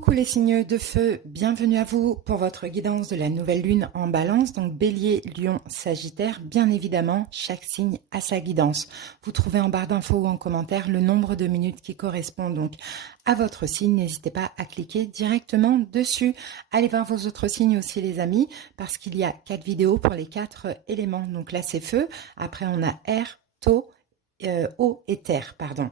Coucou les signes de feu, bienvenue à vous pour votre guidance de la nouvelle lune en balance, donc bélier, lion, sagittaire, bien évidemment, chaque signe a sa guidance. Vous trouvez en barre d'infos ou en commentaire le nombre de minutes qui correspond donc à votre signe, n'hésitez pas à cliquer directement dessus. Allez voir vos autres signes aussi les amis, parce qu'il y a 4 vidéos pour les 4 éléments, donc là c'est feu, après on a air, eau et terre, pardon.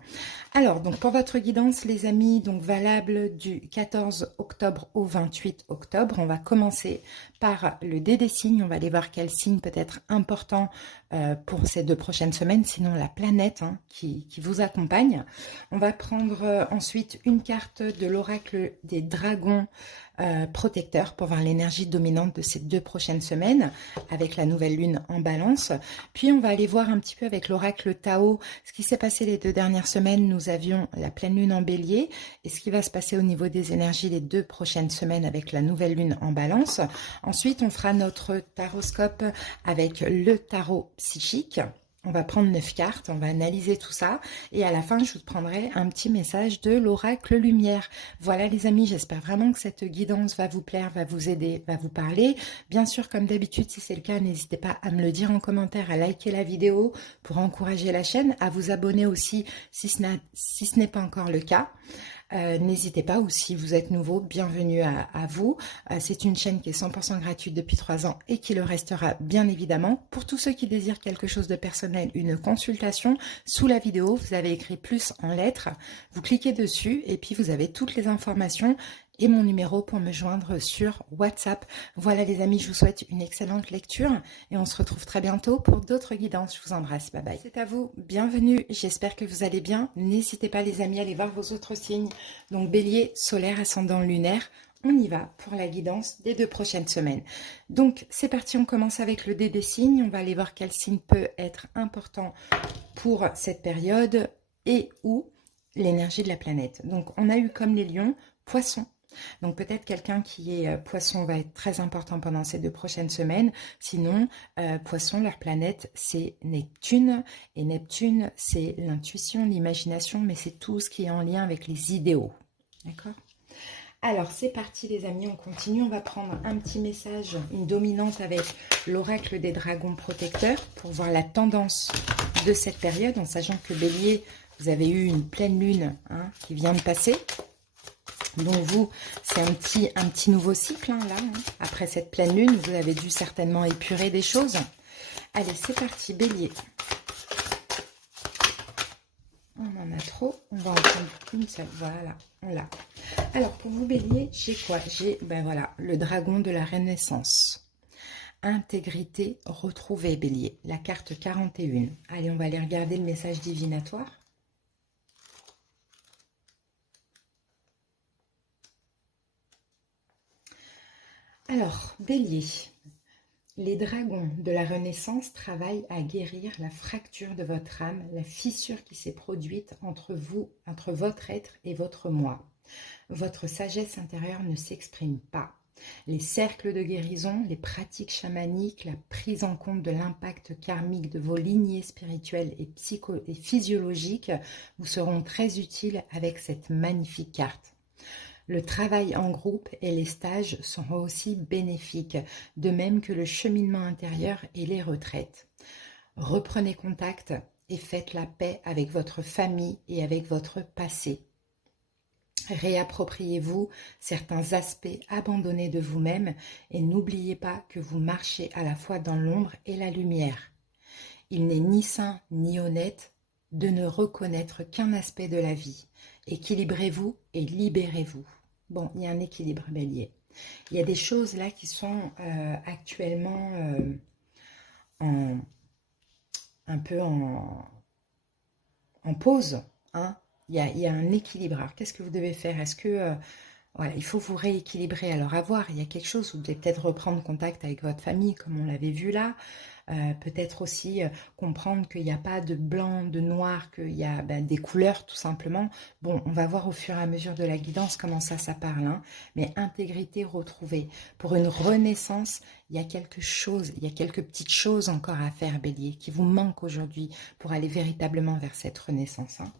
Alors, donc pour votre guidance, les amis, donc valable du 14 octobre au 28 octobre, on va commencer par le dé des signes. On va aller voir quel signe peut être important pour ces 2 prochaines semaines, sinon la planète qui vous accompagne. On va prendre ensuite une carte de l'oracle des dragons protecteurs pour voir l'énergie dominante de ces 2 prochaines semaines avec la nouvelle lune en balance. Puis on va aller voir un petit peu avec l'oracle Tao ce qui s'est passé les 2 dernières semaines. Nous avions la pleine lune en bélier et ce qui va se passer au niveau des énergies les 2 prochaines semaines avec la nouvelle lune en balance. Ensuite on fera notre taroscope avec le tarot psychique. On va prendre 9 cartes, on va analyser tout ça et à la fin je vous prendrai un petit message de l'oracle lumière. Voilà les amis, j'espère vraiment que cette guidance va vous plaire, va vous aider, va vous parler. Bien sûr, comme d'habitude, si c'est le cas, n'hésitez pas à me le dire en commentaire, à liker la vidéo pour encourager la chaîne, à vous abonner aussi si ce n'est pas encore le cas. N'hésitez pas, ou si vous êtes nouveau, bienvenue à vous. C'est une chaîne qui est 100% gratuite depuis 3 ans et qui le restera bien évidemment. Pour tous ceux qui désirent quelque chose de personnel, une consultation, sous la vidéo, vous avez écrit plus en lettres. Vous cliquez dessus et puis vous avez toutes les informations et mon numéro pour me joindre sur WhatsApp. Voilà les amis, je vous souhaite une excellente lecture et on se retrouve très bientôt pour d'autres guidances. Je vous embrasse, bye bye. C'est à vous, bienvenue, j'espère que vous allez bien. N'hésitez pas les amis à aller voir vos autres signes. Donc bélier, solaire, ascendant lunaire, on y va pour la guidance des 2 prochaines semaines. Donc c'est parti, on commence avec le dé des signes. On va aller voir quel signe peut être important pour cette période et où l'énergie de la planète. Donc on a eu comme les lions, poissons. Donc peut-être quelqu'un qui est poisson va être très important pendant ces 2 prochaines semaines. Sinon, poisson, leur planète, c'est Neptune. Et Neptune, c'est l'intuition, l'imagination, mais c'est tout ce qui est en lien avec les idéaux. D'accord ? Alors c'est parti les amis, on continue. On va prendre un petit message, une dominante avec l'oracle des dragons protecteurs pour voir la tendance de cette période, en sachant que bélier, vous avez eu une pleine lune qui vient de passer. Donc vous, c'est un petit nouveau cycle, là. Après cette pleine lune, vous avez dû certainement épurer des choses. Allez, c'est parti, bélier. On en a trop, on va en prendre une seule, voilà, on l'a. Alors, pour vous, bélier, j'ai quoi? J'ai, ben voilà, le dragon de la renaissance. Intégrité retrouvée, bélier, la carte 41. Allez, on va aller regarder le message divinatoire. Alors, bélier, les dragons de la Renaissance travaillent à guérir la fracture de votre âme, la fissure qui s'est produite entre vous, entre votre être et votre moi. Votre sagesse intérieure ne s'exprime pas. Les cercles de guérison, les pratiques chamaniques, la prise en compte de l'impact karmique de vos lignées spirituelles et physiologiques vous seront très utiles avec cette magnifique carte. Le travail en groupe et les stages seront aussi bénéfiques, de même que le cheminement intérieur et les retraites. Reprenez contact et faites la paix avec votre famille et avec votre passé. Réappropriez-vous certains aspects abandonnés de vous-même et n'oubliez pas que vous marchez à la fois dans l'ombre et la lumière. Il n'est ni sain ni honnête de ne reconnaître qu'un aspect de la vie. Équilibrez-vous et libérez-vous. Bon, il y a un équilibre, bélier. Il y a des choses là qui sont actuellement un peu en pause. Il y a un équilibre. Alors, qu'est-ce que vous devez faire? Est-ce que... voilà, il faut vous rééquilibrer. Alors, à voir, il y a quelque chose, vous devez peut-être reprendre contact avec votre famille, comme on l'avait vu là. peut-être aussi comprendre qu'il n'y a pas de blanc, de noir, qu'il y a des couleurs tout simplement. Bon, on va voir au fur et à mesure de la guidance comment ça parle, hein. Mais intégrité retrouvée. Pour une renaissance, il y a quelque chose, il y a quelques petites choses encore à faire, Bélier, qui vous manquent aujourd'hui pour aller véritablement vers cette renaissance, hein.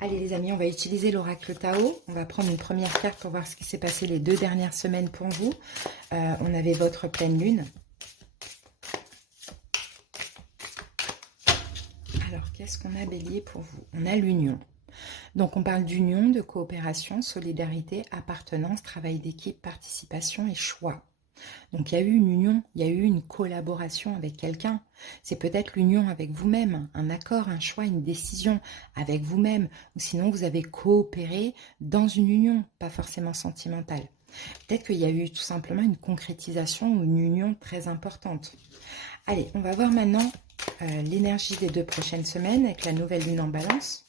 Allez les amis, on va utiliser l'oracle Tao. On va prendre une première carte pour voir ce qui s'est passé les 2 dernières semaines pour vous. On avait votre pleine lune. Alors, qu'est-ce qu'on a, Bélier, pour vous? On a l'union. Donc, on parle d'union, de coopération, solidarité, appartenance, travail d'équipe, participation et choix. Donc, il y a eu une union, il y a eu une collaboration avec quelqu'un. C'est peut-être l'union avec vous-même, un accord, un choix, une décision avec vous-même. Ou sinon, vous avez coopéré dans une union, pas forcément sentimentale. Peut-être qu'il y a eu tout simplement une concrétisation ou une union très importante. Allez, on va voir maintenant l'énergie des 2 prochaines semaines avec la nouvelle lune en balance.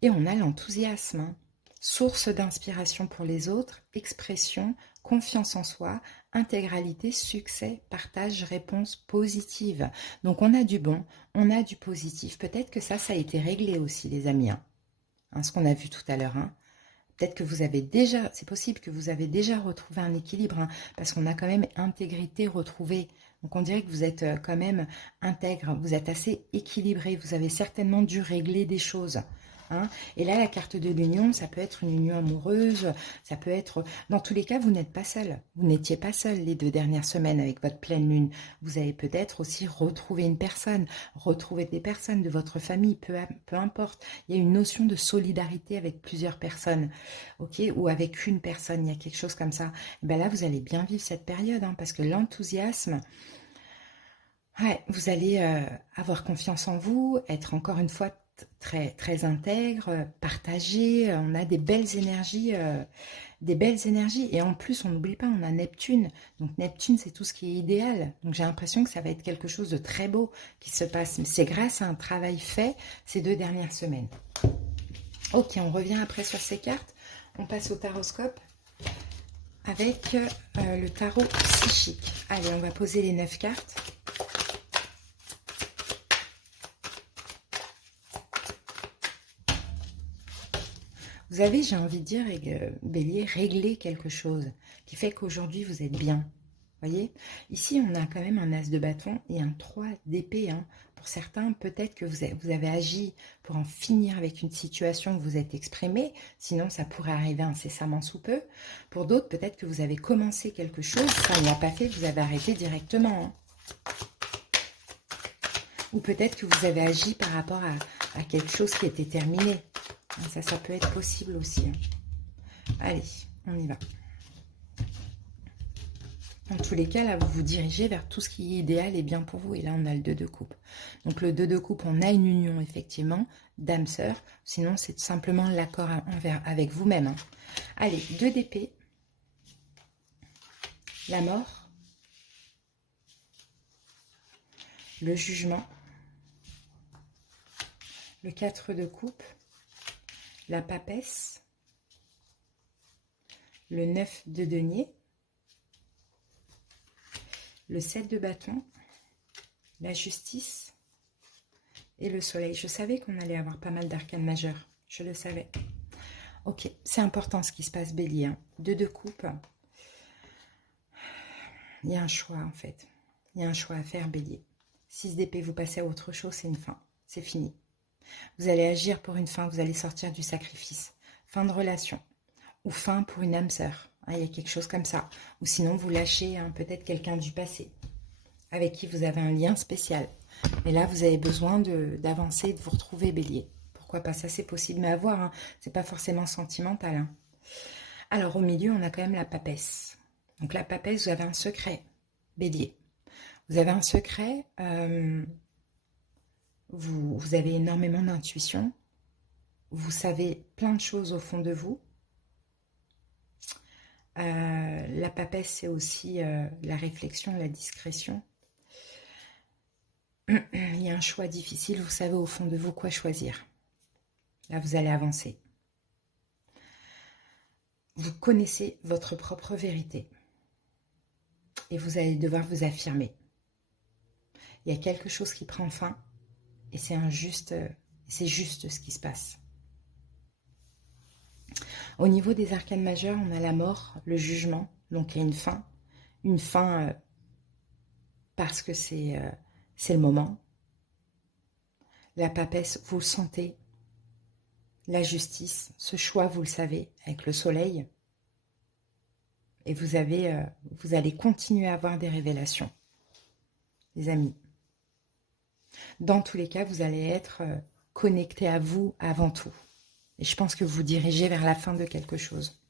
Et on a l'enthousiasme, hein. Source d'inspiration pour les autres, expression, confiance en soi, intégralité, succès, partage, réponse positive. Donc on a du bon, on a du positif. Peut-être que ça a été réglé aussi les amis, hein. Ce qu'on a vu tout à l'heure, hein. Peut-être que vous avez déjà, c'est possible que vous avez déjà retrouvé un équilibre, hein, parce qu'on a quand même intégrité retrouvée. Donc on dirait que vous êtes quand même intègre, vous êtes assez équilibré, vous avez certainement dû régler des choses, hein. Et là, la carte de l'union, ça peut être une union amoureuse, ça peut être... Dans tous les cas, vous n'êtes pas seul. Vous n'étiez pas seul les 2 dernières semaines avec votre pleine lune. Vous avez peut-être aussi retrouvé une personne, retrouvé des personnes de votre famille, peu importe. Il y a une notion de solidarité avec plusieurs personnes, ok, ou avec une personne, il y a quelque chose comme ça. Et bien là, vous allez bien vivre cette période, hein, parce que l'enthousiasme... Ouais, vous allez avoir confiance en vous, être encore une fois très, très intègre, partager. On a des belles énergies, et en plus, on n'oublie pas, on a Neptune. Donc Neptune, c'est tout ce qui est idéal. Donc j'ai l'impression que ça va être quelque chose de très beau qui se passe. Mais c'est grâce à un travail fait ces 2 dernières semaines. Ok, on revient après sur ces cartes. On passe au taroscope avec le tarot psychique. Allez, on va poser les 9 cartes. Vous avez, j'ai envie de dire, Bélier, réglé quelque chose qui fait qu'aujourd'hui, vous êtes bien. Voyez, ici, on a quand même un as de bâton et un 3 d'épée, hein. Pour certains, peut-être que vous avez agi pour en finir avec une situation que vous êtes exprimée. Sinon, ça pourrait arriver incessamment sous peu. Pour d'autres, peut-être que vous avez commencé quelque chose, ça ne l'a pas fait, vous avez arrêté directement, hein. Ou peut-être que vous avez agi par rapport à quelque chose qui était terminé. Ça peut être possible aussi, hein. Allez, on y va. Dans tous les cas, là, vous vous dirigez vers tout ce qui est idéal et bien pour vous. Et là, on a le 2 de coupe. Donc, le 2 de coupe, on a une union, effectivement, d'âme-sœur. Sinon, c'est tout simplement l'accord avec vous-même, hein. Allez, 2 d'épée. La mort. Le jugement. Le 4 de coupe. La papesse. Le 9 de denier. Le 7 de bâton, la justice et le soleil. Je savais qu'on allait avoir pas mal d'arcanes majeures. Je le savais. Ok, c'est important ce qui se passe, Bélier, hein. 2 de coupe. Il y a un choix, en fait. Il y a un choix à faire, Bélier. 6 d'épée, vous passez à autre chose, c'est une fin. C'est fini. Vous allez agir pour une fin, vous allez sortir du sacrifice. Fin de relation. Ou fin pour une âme sœur. Il y a quelque chose comme ça. Ou sinon, vous lâchez peut-être quelqu'un du passé avec qui vous avez un lien spécial. Mais là, vous avez besoin d'avancer, de vous retrouver, Bélier. Pourquoi pas? Ça, c'est possible, mais à voir, hein. C'est pas forcément sentimental, hein. Alors, au milieu, on a quand même la papesse. Donc, la papesse, vous avez un secret, Bélier. Vous avez un secret. Vous avez énormément d'intuition. Vous savez plein de choses au fond de vous. La papesse, c'est aussi la réflexion, la discrétion. Il y a un choix difficile, vous savez au fond de vous quoi choisir. Là, vous allez avancer. Vous connaissez votre propre vérité. et vous allez devoir vous affirmer. Il y a quelque chose qui prend fin et c'est juste ce qui se passe. Au niveau des arcanes majeures, on a la mort, le jugement, donc il y a une fin parce que c'est le moment. La papesse, vous le sentez. La justice, ce choix, vous le savez, avec le soleil. Et vous allez continuer à avoir des révélations, les amis. Dans tous les cas, vous allez être connecté à vous avant tout. Et je pense que vous vous dirigez vers la fin de quelque chose.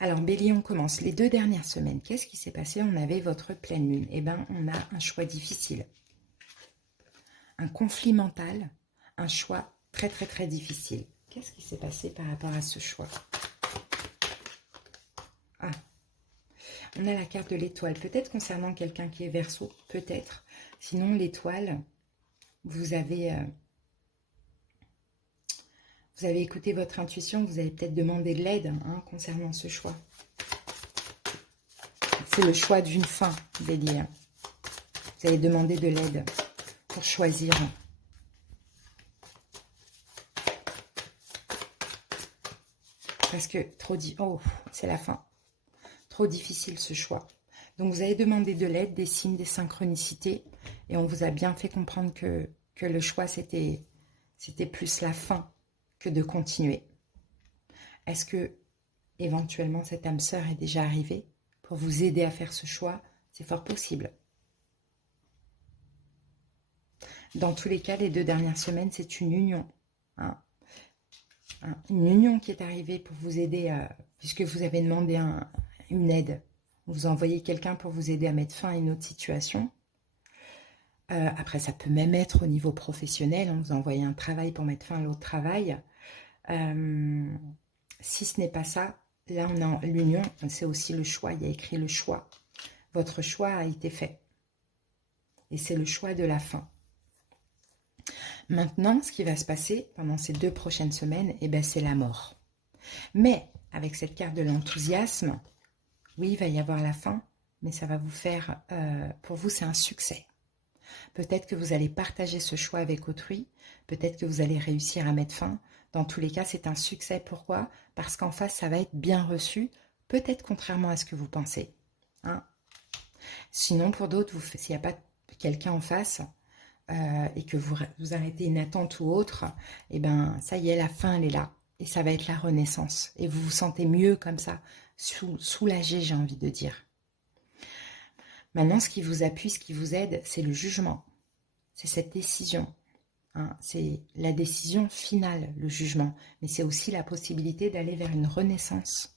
Alors, Bélier, on commence. Les 2 dernières semaines, qu'est-ce qui s'est passé? On avait votre pleine lune. Eh bien, on a un choix difficile. Un conflit mental, un choix très, très, très difficile. Qu'est-ce qui s'est passé par rapport à ce choix? Ah, on a la carte de l'étoile. Peut-être concernant quelqu'un qui est Verseau, peut-être. Sinon, l'étoile, vous avez écouté votre intuition, vous avez peut-être demandé de l'aide concernant ce choix. C'est le choix d'une fin, Bélier. Vous allez demander de l'aide pour choisir. Parce que trop dit, oh, c'est la fin. Trop difficile ce choix. Donc vous avez demandé de l'aide, des signes, des synchronicités. Et on vous a bien fait comprendre que le choix, c'était plus la fin que de continuer. Est-ce que éventuellement cette âme sœur est déjà arrivée pour vous aider à faire ce choix? C'est fort possible. Dans tous les cas, les 2 dernières semaines, c'est une union. Une union qui est arrivée pour vous aider, puisque vous avez demandé une aide. Vous envoyez quelqu'un pour vous aider à mettre fin à une autre situation. Après, ça peut même être au niveau professionnel. On vous envoie un travail pour mettre fin à l'autre travail. Si ce n'est pas ça, là, on a l'union. C'est aussi le choix. Il y a écrit le choix. Votre choix a été fait. Et c'est le choix de la fin. Maintenant, ce qui va se passer pendant ces 2 prochaines semaines, eh ben, c'est la mort. Mais avec cette carte de l'enthousiasme, oui, il va y avoir la fin, mais ça va vous faire, pour vous, c'est un succès. Peut-être que vous allez partager ce choix avec autrui, peut-être que vous allez réussir à mettre fin. Dans tous les cas, c'est un succès. Pourquoi? Parce qu'en face, ça va être bien reçu, peut-être contrairement à ce que vous pensez. Sinon, pour d'autres, s'il n'y a pas quelqu'un en face, et que vous arrêtez une attente ou autre, et ben ça y est, la fin elle est là et ça va être la renaissance et vous vous sentez mieux comme ça, soulagé, j'ai envie de dire. Maintenant, ce qui vous appuie, ce qui vous aide, c'est le jugement, c'est cette décision, c'est la décision finale, le jugement, mais c'est aussi la possibilité d'aller vers une renaissance.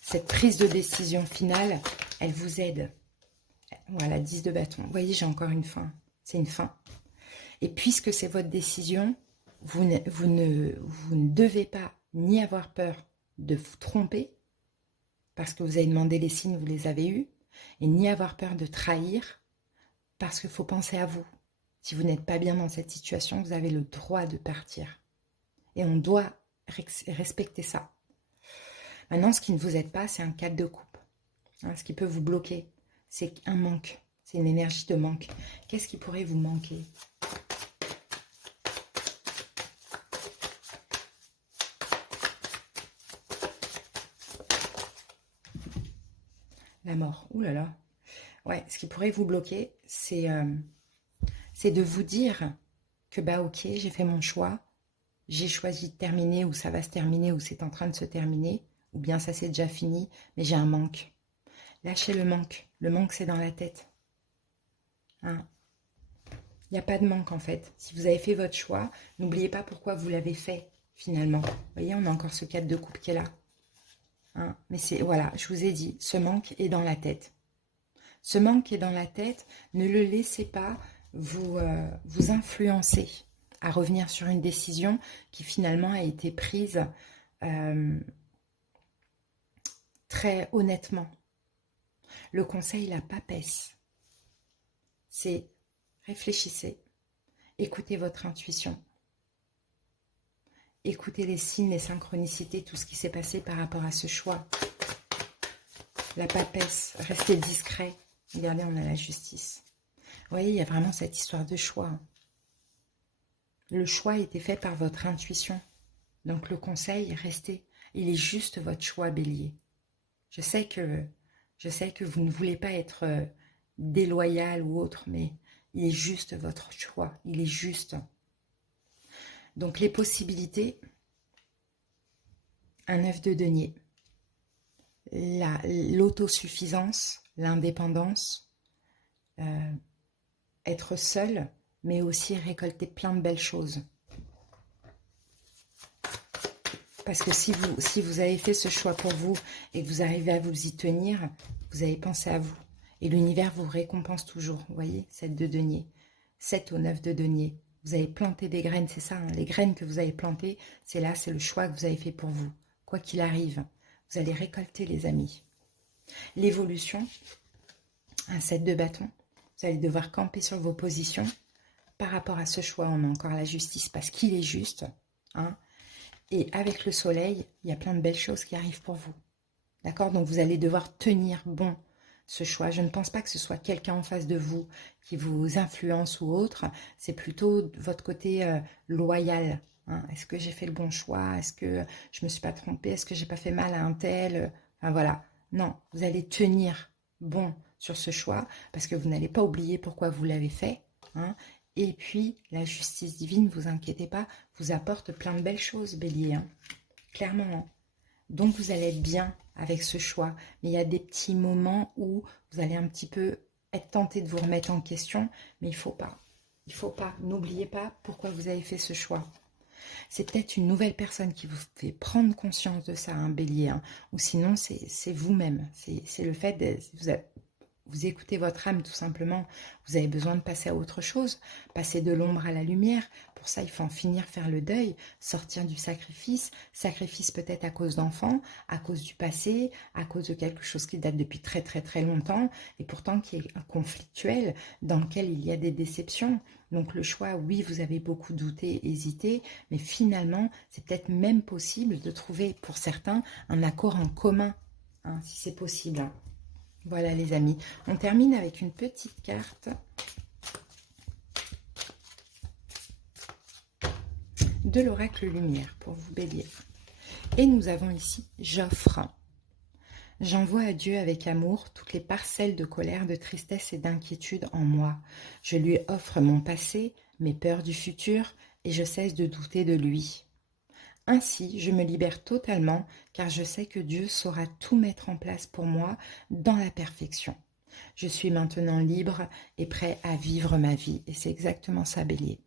Cette prise de décision finale, elle vous aide. Voilà, 10 de bâton. Vous voyez, j'ai encore une fin. C'est une fin. Et puisque c'est votre décision, vous ne devez pas ni avoir peur de vous tromper, parce que vous avez demandé les signes, vous les avez eus, et ni avoir peur de trahir, parce qu'il faut penser à vous. Si vous n'êtes pas bien dans cette situation, vous avez le droit de partir. Et on doit respecter ça. Maintenant, ce qui ne vous aide pas, c'est un 4 de coupe. Ce qui peut vous bloquer. C'est un manque, c'est une énergie de manque. Qu'est-ce qui pourrait vous manquer? La mort, ouh là là. Ouais, ce qui pourrait vous bloquer, c'est de vous dire que bah ok, j'ai fait mon choix, j'ai choisi de terminer, ou ça va se terminer, ou c'est en train de se terminer, ou bien ça c'est déjà fini, mais j'ai un manque. Lâchez le manque. Le manque, c'est dans la tête. Il n'y a pas de manque, en fait. Si vous avez fait votre choix, n'oubliez pas pourquoi vous l'avez fait, finalement. Vous voyez, on a encore ce 4 de coupe qui est là. Mais c'est, voilà, je vous ai dit, ce manque est dans la tête. Ce manque qui est dans la tête, ne le laissez pas vous influencer à revenir sur une décision qui, finalement, a été prise très honnêtement. Le conseil, la papesse, c'est réfléchissez, écoutez votre intuition, écoutez les signes, les synchronicités, tout ce qui s'est passé par rapport à ce choix. La papesse, restez discret. Regardez, on a la justice. Vous voyez, il y a vraiment cette histoire de choix. Le choix a été fait par votre intuition. Donc le conseil, restez. Il est juste votre choix, Bélier. Je sais que vous ne voulez pas être déloyal ou autre, mais il est juste votre choix. Il est juste. Donc les possibilités, un 9 de denier. L'autosuffisance, l'indépendance, être seul, mais aussi récolter plein de belles choses. Parce que si vous avez fait ce choix pour vous et que vous arrivez à vous y tenir, vous avez pensé à vous. Et l'univers vous récompense toujours. Vous voyez, 7 de denier. 7 au 9 de denier. Vous avez planté des graines, c'est ça. Hein, les graines que vous avez plantées, c'est là, c'est le choix que vous avez fait pour vous. Quoi qu'il arrive, vous allez récolter, les amis. L'évolution, un 7 de bâton. Vous allez devoir camper sur vos positions. Par rapport à ce choix, on a encore la justice parce qu'il est juste. Hein. Et avec le soleil, il y a plein de belles choses qui arrivent pour vous. D'accord? Donc vous allez devoir tenir bon ce choix. Je ne pense pas que ce soit quelqu'un en face de vous qui vous influence ou autre. C'est plutôt votre côté loyal. Hein. Est-ce que j'ai fait le bon choix? Est-ce que je ne me suis pas trompée? Est-ce que j'ai pas fait mal à un tel? Enfin voilà. Non, vous allez tenir bon sur ce choix parce que vous n'allez pas oublier pourquoi vous l'avez fait. Hein. Et puis, la justice divine, vous inquiétez pas, vous apporte plein de belles choses, Bélier. Hein. Clairement. Hein. Donc, vous allez être bien avec ce choix. Mais il y a des petits moments où vous allez un petit peu être tenté de vous remettre en question. Mais il ne faut pas. Il ne faut pas. N'oubliez pas pourquoi vous avez fait ce choix. C'est peut-être une nouvelle personne qui vous fait prendre conscience de ça, un Bélier. Hein. Ou sinon, c'est vous-même. C'est le fait de... Vous écoutez votre âme tout simplement. Vous avez besoin de passer à autre chose, passer de l'ombre à la lumière. Pour ça, il faut en finir, faire le deuil, sortir du sacrifice. Sacrifice peut-être à cause d'enfants, à cause du passé, à cause de quelque chose qui date depuis très très très longtemps et pourtant qui est conflictuel, dans lequel il y a des déceptions. Donc le choix, oui, vous avez beaucoup douté, hésité, mais finalement, c'est peut-être même possible de trouver pour certains un accord en commun, hein, si c'est possible. Voilà les amis, on termine avec une petite carte de l'oracle lumière pour vous, Bélier. Et nous avons ici j'offre. J'envoie à Dieu avec amour toutes les parcelles de colère, de tristesse et d'inquiétude en moi. Je lui offre mon passé, mes peurs du futur et je cesse de douter de lui. Ainsi, je me libère totalement car je sais que Dieu saura tout mettre en place pour moi dans la perfection. Je suis maintenant libre et prêt à vivre ma vie. Et c'est exactement ça, Bélier.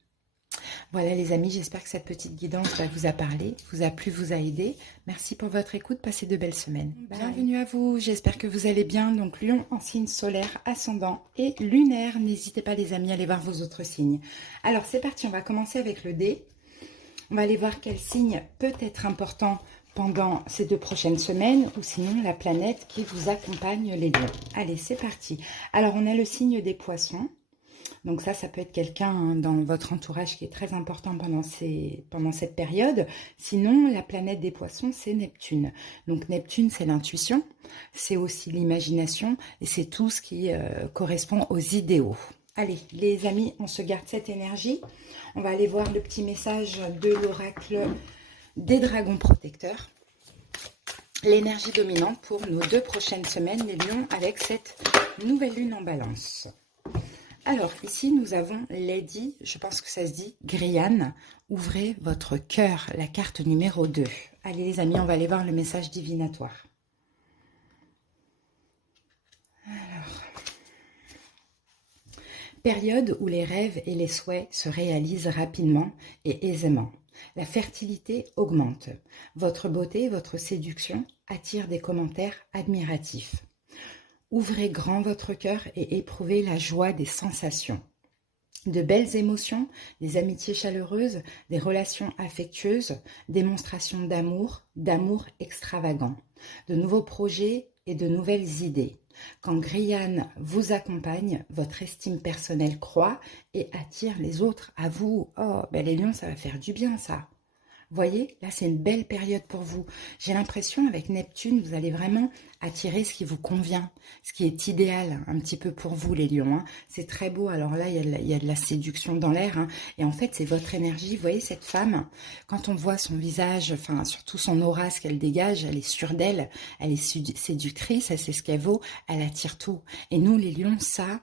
Voilà les amis, j'espère que cette petite guidance vous a parlé, vous a plu, vous a aidé. Merci pour votre écoute, passez de belles semaines. Bye. Bienvenue à vous, j'espère que vous allez bien. Donc Lion en signe solaire, ascendant et lunaire. N'hésitez pas les amis à aller voir vos autres signes. Alors c'est parti, on va commencer avec le dé. On va aller voir quel signe peut être important pendant ces 2 prochaines semaines ou sinon la planète qui vous accompagne les lions. Allez, c'est parti. Alors, on a le signe des poissons. Donc ça peut être quelqu'un dans votre entourage qui est très important pendant cette période. Sinon, la planète des poissons, c'est Neptune. Donc Neptune, c'est l'intuition, c'est aussi l'imagination et c'est tout ce qui correspond aux idéaux. Allez, les amis, on se garde cette énergie. On va aller voir le petit message de l'oracle des dragons protecteurs. L'énergie dominante pour nos 2 prochaines semaines, les lions, avec cette nouvelle lune en balance. Alors, ici, nous avons Lady, je pense que ça se dit, Griane. Ouvrez votre cœur, la carte numéro 2. Allez, les amis, on va aller voir le message divinatoire. Alors... Période où les rêves et les souhaits se réalisent rapidement et aisément. La fertilité augmente. Votre beauté, votre séduction attirent des commentaires admiratifs. Ouvrez grand votre cœur et éprouvez la joie des sensations. De belles émotions, des amitiés chaleureuses, des relations affectueuses, démonstrations d'amour extravagant, de nouveaux projets et de nouvelles idées. Quand Griane vous accompagne, votre estime personnelle croît et attire les autres à vous. Oh, ben les lions, ça va faire du bien, ça. voyez, là, c'est une belle période pour vous. J'ai l'impression, avec Neptune, vous allez vraiment attirer ce qui vous convient, ce qui est idéal un petit peu pour vous, les lions. Hein. C'est très beau. Alors là, il y a de la séduction dans l'air. Hein. Et en fait, c'est votre énergie. Vous voyez, cette femme, quand on voit son visage, enfin, surtout son aura, ce qu'elle dégage, elle est sûre d'elle, elle est séductrice, elle sait ce qu'elle vaut, elle attire tout. Et nous, les lions, ça,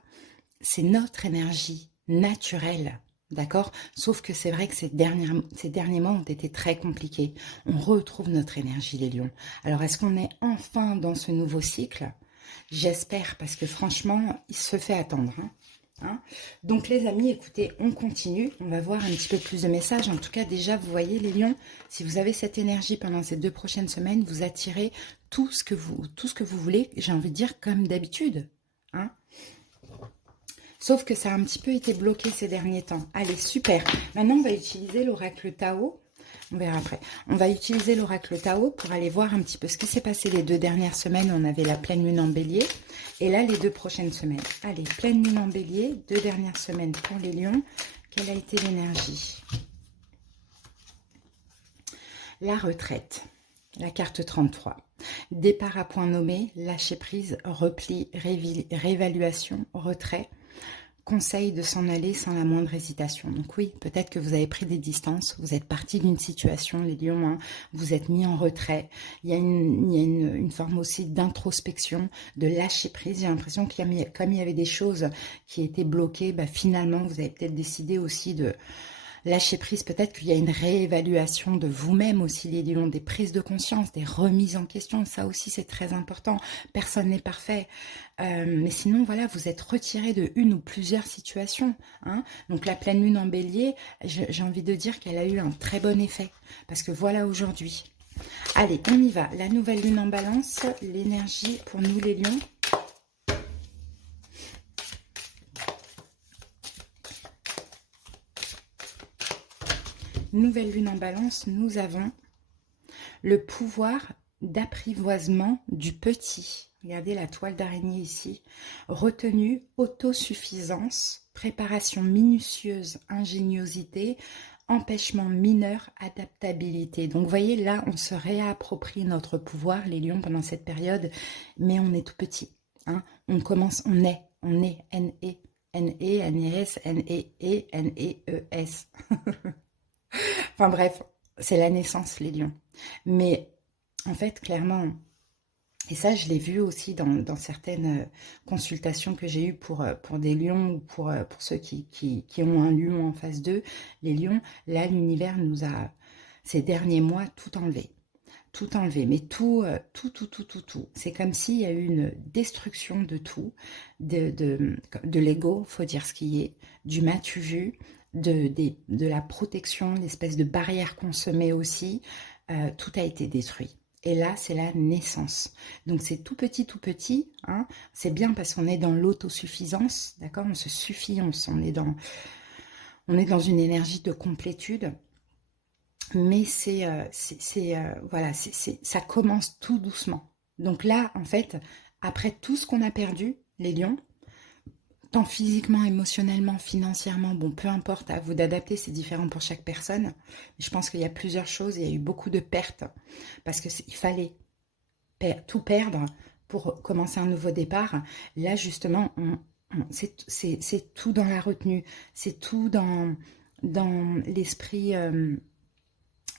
c'est notre énergie naturelle. D'accord? Sauf que c'est vrai que ces derniers mois ont été très compliqués. On retrouve notre énergie, les lions. Alors, est-ce qu'on est enfin dans ce nouveau cycle? J'espère, parce que franchement, il se fait attendre. Hein. Hein? Donc, les amis, écoutez, on continue. On va voir un petit peu plus de messages. En tout cas, déjà, vous voyez, les lions, si vous avez cette énergie pendant ces 2 prochaines semaines, vous attirez tout ce que vous voulez, j'ai envie de dire, comme d'habitude. Hein? Sauf que ça a un petit peu été bloqué ces derniers temps. Allez, super. Maintenant, on va utiliser l'oracle Tao. On verra après. On va utiliser l'oracle Tao pour aller voir un petit peu ce qui s'est passé les 2 dernières semaines. On avait la pleine lune en bélier. Et là, les 2 prochaines semaines. Allez, pleine lune en bélier, 2 dernières semaines pour les lions. Quelle a été l'énergie? La retraite. La carte 33. Départ à point nommé, lâcher prise, repli, réévaluation, retrait. Conseil de s'en aller sans la moindre hésitation. Donc oui, peut-être que vous avez pris des distances, vous êtes parti d'une situation, les lions, hein, vous êtes mis en retrait. Il y a une forme aussi d'introspection, de lâcher prise. J'ai l'impression qu'il comme il y avait des choses qui étaient bloquées, bah, finalement, vous avez peut-être décidé aussi de lâcher prise. Peut-être qu'il y a une réévaluation de vous-même aussi, les lions, des prises de conscience, des remises en question. Ça aussi, c'est très important. Personne n'est parfait. Mais sinon, voilà, vous êtes retiré de une ou plusieurs situations. Hein. Donc, la pleine lune en bélier, j'ai envie de dire qu'elle a eu un très bon effet. Parce que voilà aujourd'hui. Allez, on y va. La nouvelle lune en balance, l'énergie pour nous, les lions. Nouvelle lune en balance, nous avons le pouvoir d'apprivoisement du petit. Regardez la toile d'araignée ici. Retenue, autosuffisance, préparation minutieuse, ingéniosité, empêchement mineur, adaptabilité. Donc vous voyez, là, on se réapproprie notre pouvoir, les lions, pendant cette période, mais on est tout petit. Hein. On est, N-E, N-E, N-E-S, N-E-E, N-E-E-S. Enfin bref, c'est la naissance, les lions. Mais en fait, clairement, et ça, je l'ai vu aussi dans certaines consultations que j'ai eues pour des lions ou pour ceux qui ont un lion en face d'eux, les lions, là, l'univers nous a, ces derniers mois, tout enlevé. Tout enlevé, mais tout. C'est comme s'il y a eu une destruction de tout, de l'ego, faut dire ce qui est, du m'as-tu vu, de la protection, l'espèce de barrière qu'on se met aussi, tout a été détruit. Et là, c'est la naissance. Donc, c'est tout petit. Hein. C'est bien parce qu'on est dans l'autosuffisance, d'accord? On se suffit, on est dans une énergie de complétude. Mais voilà, ça commence tout doucement. Donc là, en fait, après tout ce qu'on a perdu, les lions, tant physiquement, émotionnellement, financièrement, bon, peu importe, à vous d'adapter, c'est différent pour chaque personne. Mais je pense qu'il y a plusieurs choses, il y a eu beaucoup de pertes, parce qu'il fallait tout perdre pour commencer un nouveau départ. Là, justement, c'est tout dans la retenue, c'est tout dans l'esprit,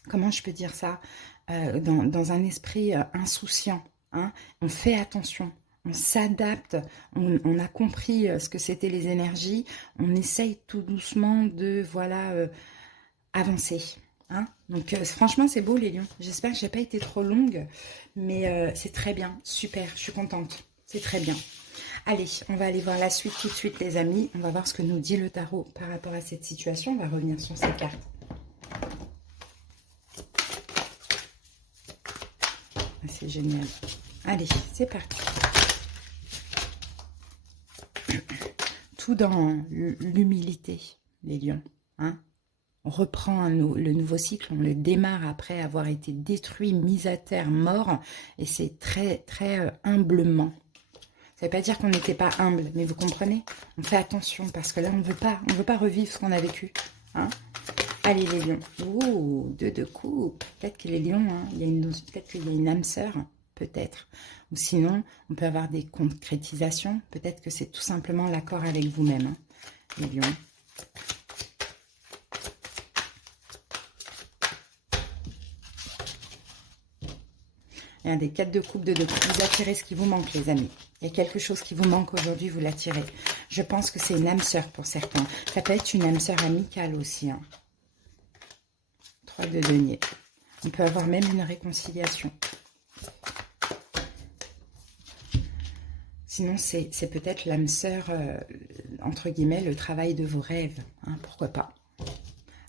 comment je peux dire ça, dans un esprit insouciant. Hein. On fait attention. On s'adapte, on a compris ce que c'était les énergies, on essaye tout doucement de, voilà, avancer. Hein. Donc franchement, c'est beau les lions. J'espère que je n'ai pas été trop longue, mais c'est très bien, super, je suis contente, c'est très bien. Allez, on va aller voir la suite tout de suite les amis, on va voir ce que nous dit le tarot par rapport à cette situation, on va revenir sur ces cartes. C'est génial. Allez, c'est parti. Tout dans l'humilité, les lions. Hein. On reprend le nouveau cycle, on le démarre après avoir été détruit, mis à terre, mort. Et c'est très, très humblement. Ça ne veut pas dire qu'on n'était pas humble, mais vous comprenez? On fait attention parce que là, on ne veut pas revivre ce qu'on a vécu. Hein. Allez les lions. Ouh, deux de coupe. Peut-être que les lions, hein, peut-être qu'il y a une âme sœur, peut-être. Ou sinon, on peut avoir des concrétisations. Peut-être que c'est tout simplement l'accord avec vous-même, hein, les lions. Il y a des 4 de coupe, 2 de coupe. Vous attirez ce qui vous manque, les amis. Il y a quelque chose qui vous manque aujourd'hui, vous l'attirez. Je pense que c'est une âme sœur pour certains. Ça peut être une âme sœur amicale aussi. Hein. 3 de denier. On peut avoir même une réconciliation. Sinon, c'est peut-être l'âme sœur, entre guillemets, le travail de vos rêves. Hein, pourquoi pas.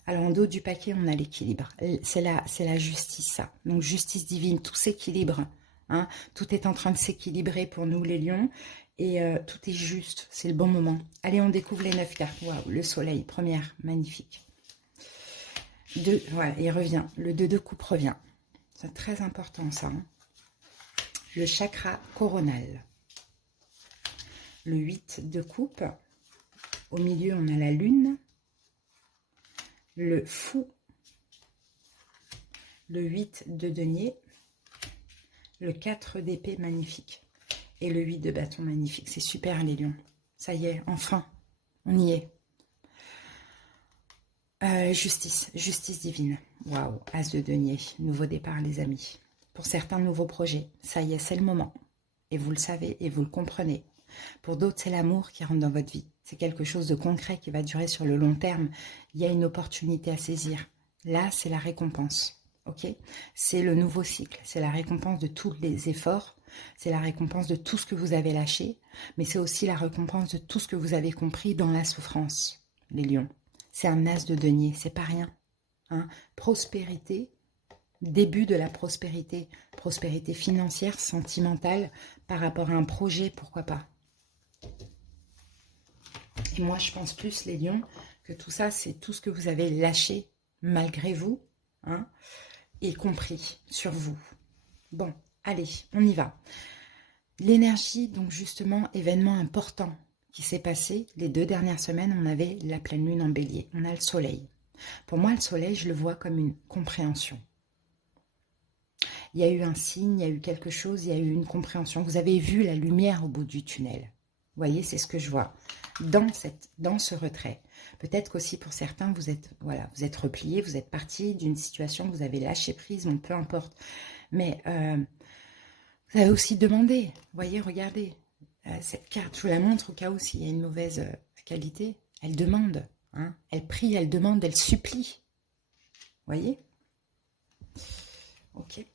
Alors, en dos du paquet, on a l'équilibre. C'est la justice, ça. Donc, justice divine, tout s'équilibre. Hein. Tout est en train de s'équilibrer pour nous, les lions. Et tout est juste. C'est le bon moment. Allez, on découvre les 9 cartes. Waouh, le soleil, première, magnifique. 2, voilà, il revient. Le 2 de coupe revient. C'est très important, ça. Hein. Le chakra coronal. Le 8 de coupe. Au milieu, on a la lune. Le fou, le 8 de denier, le 4 d'épée magnifique et le 8 de bâton magnifique. C'est super les lions. Ça y est, enfin, on y est. Justice, justice divine. Waouh, as de denier, nouveau départ les amis. Pour certains, nouveaux projets. Ça y est, c'est le moment. Et vous le savez et vous le comprenez. Pour d'autres, c'est l'amour qui rentre dans votre vie. C'est quelque chose de concret qui va durer sur le long terme. Il y a une opportunité à saisir. Là, c'est la récompense. Ok, c'est le nouveau cycle. C'est la récompense de tous les efforts. C'est la récompense de tout ce que vous avez lâché. Mais c'est aussi la récompense de tout ce que vous avez compris dans la souffrance, les lions. C'est un as de denier, c'est pas rien. Hein. Prospérité, début de la prospérité. Prospérité financière, sentimentale, par rapport à un projet, pourquoi pas. Et moi, je pense plus, les lions, que tout ça, c'est tout ce que vous avez lâché, malgré vous, hein, et compris sur vous. Bon, allez, on y va. L'énergie, donc justement, événement important qui s'est passé, les 2 dernières semaines, on avait la pleine lune en bélier, on a le soleil. Pour moi, le soleil, je le vois comme une compréhension. Il y a eu un signe, il y a eu quelque chose, il y a eu une compréhension. Vous avez vu la lumière au bout du tunnel. Vous voyez, c'est ce que je vois dans ce retrait. Peut-être qu'aussi pour certains, vous êtes replié, vous êtes parti d'une situation, vous avez lâché prise, bon, peu importe. Mais vous avez aussi demandé. Vous voyez, regardez, cette carte, je vous la montre au cas où s'il y a une mauvaise qualité. Elle demande, hein, elle prie, elle demande, elle supplie. Vous voyez? Ok.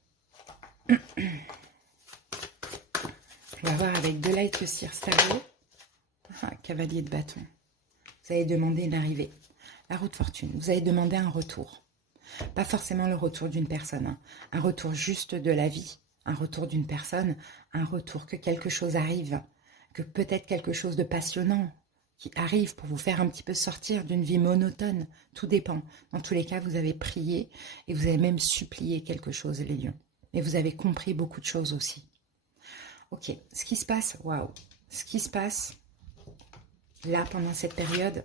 On va voir avec de Light le Cire Starot. Ah, cavalier de bâton. Vous avez demandé une arrivée. La roue de fortune. Vous avez demandé un retour. Pas forcément le retour d'une personne. Hein. Un retour juste de la vie. Un retour d'une personne. Un retour que quelque chose arrive. Que peut-être quelque chose de passionnant qui arrive pour vous faire un petit peu sortir d'une vie monotone. Tout dépend. Dans tous les cas, vous avez prié et vous avez même supplié quelque chose, les lions. Mais vous avez compris beaucoup de choses aussi. Ok, ce qui se passe, waouh, ce qui se passe là pendant cette période,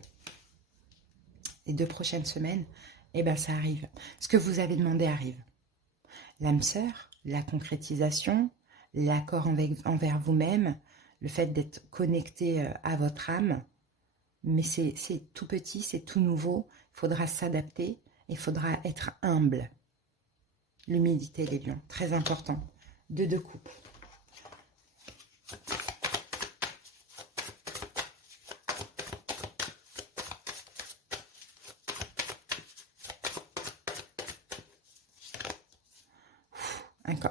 les 2 prochaines semaines, eh bien ça arrive. Ce que vous avez demandé arrive. L'âme sœur, la concrétisation, l'accord envers vous-même, le fait d'être connecté à votre âme, mais c'est tout petit, c'est tout nouveau, il faudra s'adapter, il faudra être humble. L'humilité, les lions, très important. 2 de coupe.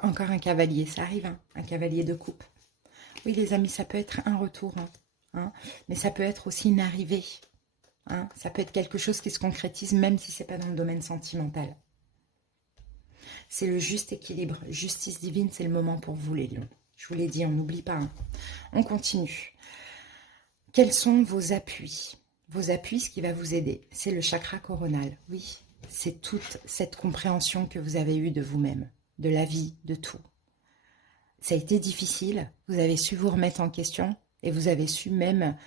Encore un cavalier, ça arrive, hein, un cavalier de coupe. Oui, les amis, ça peut être un retour, hein, mais ça peut être aussi une arrivée. Hein, ça peut être quelque chose qui se concrétise, même si ce n'est pas dans le domaine sentimental. C'est le juste équilibre. Justice divine, c'est le moment pour vous, les lions. Je vous l'ai dit, on n'oublie pas. Hein. On continue. Quels sont vos appuis? Vos appuis, ce qui va vous aider, c'est le chakra coronal. Oui, c'est toute cette compréhension que vous avez eue de vous-même, de la vie, de tout. Ça a été difficile, vous avez su vous remettre en question et vous avez su même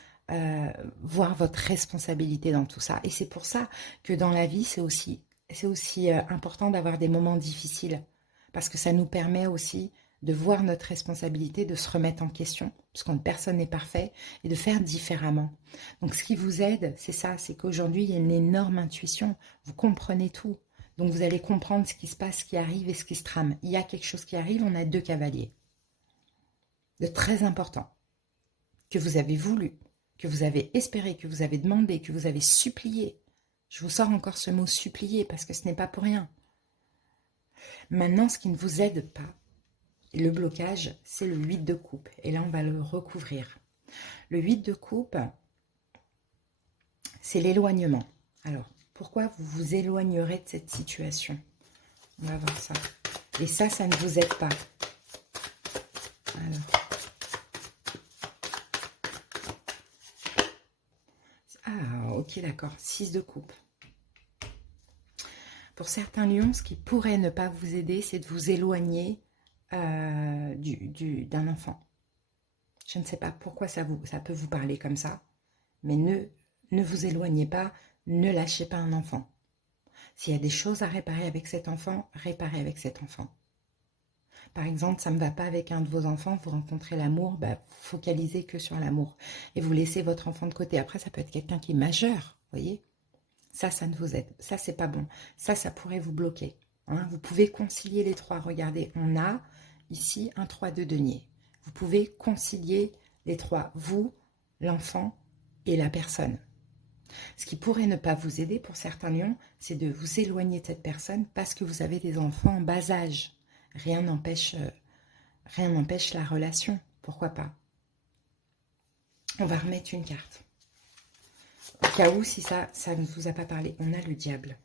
voir votre responsabilité dans tout ça. Et c'est pour ça que dans la vie, c'est aussi important d'avoir des moments difficiles. Parce que ça nous permet aussi de voir notre responsabilité, de se remettre en question, parce que personne n'est parfait, et de faire différemment. Donc ce qui vous aide, c'est ça, c'est qu'aujourd'hui, il y a une énorme intuition. Vous comprenez tout. Donc vous allez comprendre ce qui se passe, ce qui arrive et ce qui se trame. Il y a quelque chose qui arrive, on a 2 cavaliers. De très important. Que vous avez voulu, que vous avez espéré, que vous avez demandé, que vous avez supplié. Je vous sors encore ce mot supplier parce que ce n'est pas pour rien. Maintenant, ce qui ne vous aide pas, le blocage, c'est le 8 de coupe. Et là, on va le recouvrir. Le 8 de coupe, c'est l'éloignement. Alors, pourquoi vous vous éloignerez de cette situation? On va voir ça. Et ça ne vous aide pas. Alors. Ah, ok, d'accord. 6 de coupe. Pour certains lions, ce qui pourrait ne pas vous aider, c'est de vous éloigner d'un enfant. Je ne sais pas pourquoi ça peut vous parler comme ça, mais ne vous éloignez pas, ne lâchez pas un enfant. S'il y a des choses à réparer avec cet enfant, réparez avec cet enfant. Par exemple, ça ne va pas avec un de vos enfants, vous rencontrez l'amour, vous focalisez que sur l'amour. Et vous laissez votre enfant de côté. Après, ça peut être quelqu'un qui est majeur, vous voyez. Ça ne vous aide. Ça, c'est pas bon. Ça pourrait vous bloquer. Hein. Vous pouvez concilier les 3. Regardez, on a ici un 3 de denier. Vous pouvez concilier les 3. Vous, l'enfant et la personne. Ce qui pourrait ne pas vous aider pour certains lions, c'est de vous éloigner de cette personne parce que vous avez des enfants en bas âge. Rien n'empêche la relation. Pourquoi pas? On va remettre une carte. Au cas où, si ça ne vous a pas parlé, on a le diable.